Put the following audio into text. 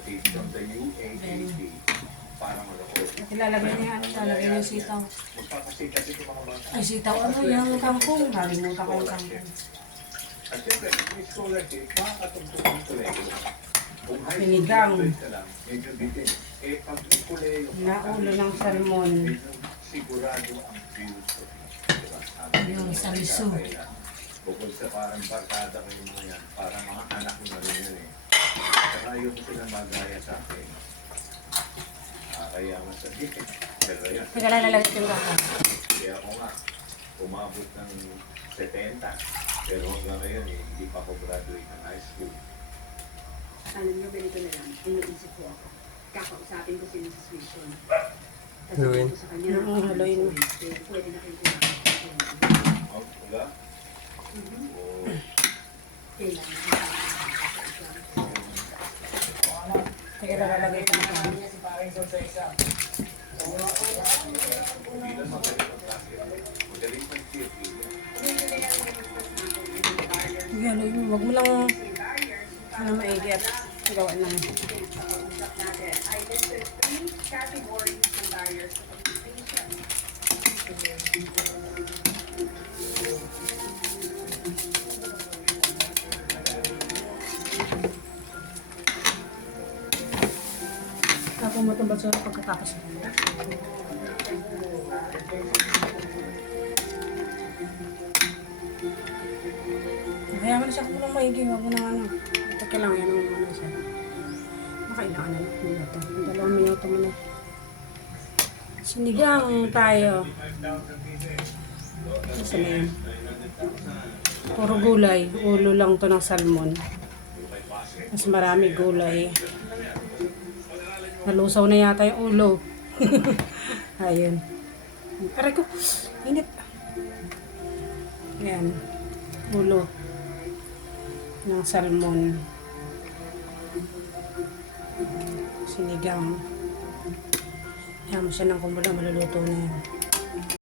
from the UAAP para maloko. Ilalagay niya, ilalagay niya yung sitaw. Magpapasikat ito mga bata. Ay, sitaw, ano yung kangkong? Nalimutan ko yung kangkong. At siyempre, kung may scholarship, makakatugtog ang kolego. Kung high school Sinigang. graduate ka lang, medyo bitin. Eh, pag may kolego, Naulo ng salmon. medyo sigurado ang future. Diba? Sabi Yung ng sa mga liso. kaya, bukod sa parang barkada kayo mo yan, parang mga anak ko na rin yan eh. Saka yung sila magaya sa akin. Kaya masabihin. Pero yan. Teka, lalagay yung kangkong. Kaya ako nga, umabot ng 70. Pero hanggang ngayon, hindi pa ako graduate ng high school. Alam nyo, ganito na lang, iniisip ko ako. Kakausapin ko si Mrs. Wilson. Kasi Haluin. ko sa kanya, Haluin mo. pwede na kayo kumakasya. Oh, wala? Oh, Kailangan Teka, lalagay ko na kangkong. hindi lang magaling ang klase. Magaling ang cheerleader. Sige, haluin mo. Huwag mo lang ano maigi at gawa ng usap natin. I listed 3 categories ng barriers to participation. ako matambal sa pagkatapos. Kaya mo na siya kung maigi. Huwag mo na ano. Teka lang, yan ang ano siya. Makailangan na lang. Minuto. 2 minuto mo na. Sinigang tayo. Isa na yan. Puro gulay. Ulo lang to ng salmon. Mas marami gulay. Nalusaw na yata yung ulo. Ayun. Aray ko. Init. Ayan. Ulo ng salmon. Sinigang. Ayan mo siya ng kumulo. Maluluto na yan.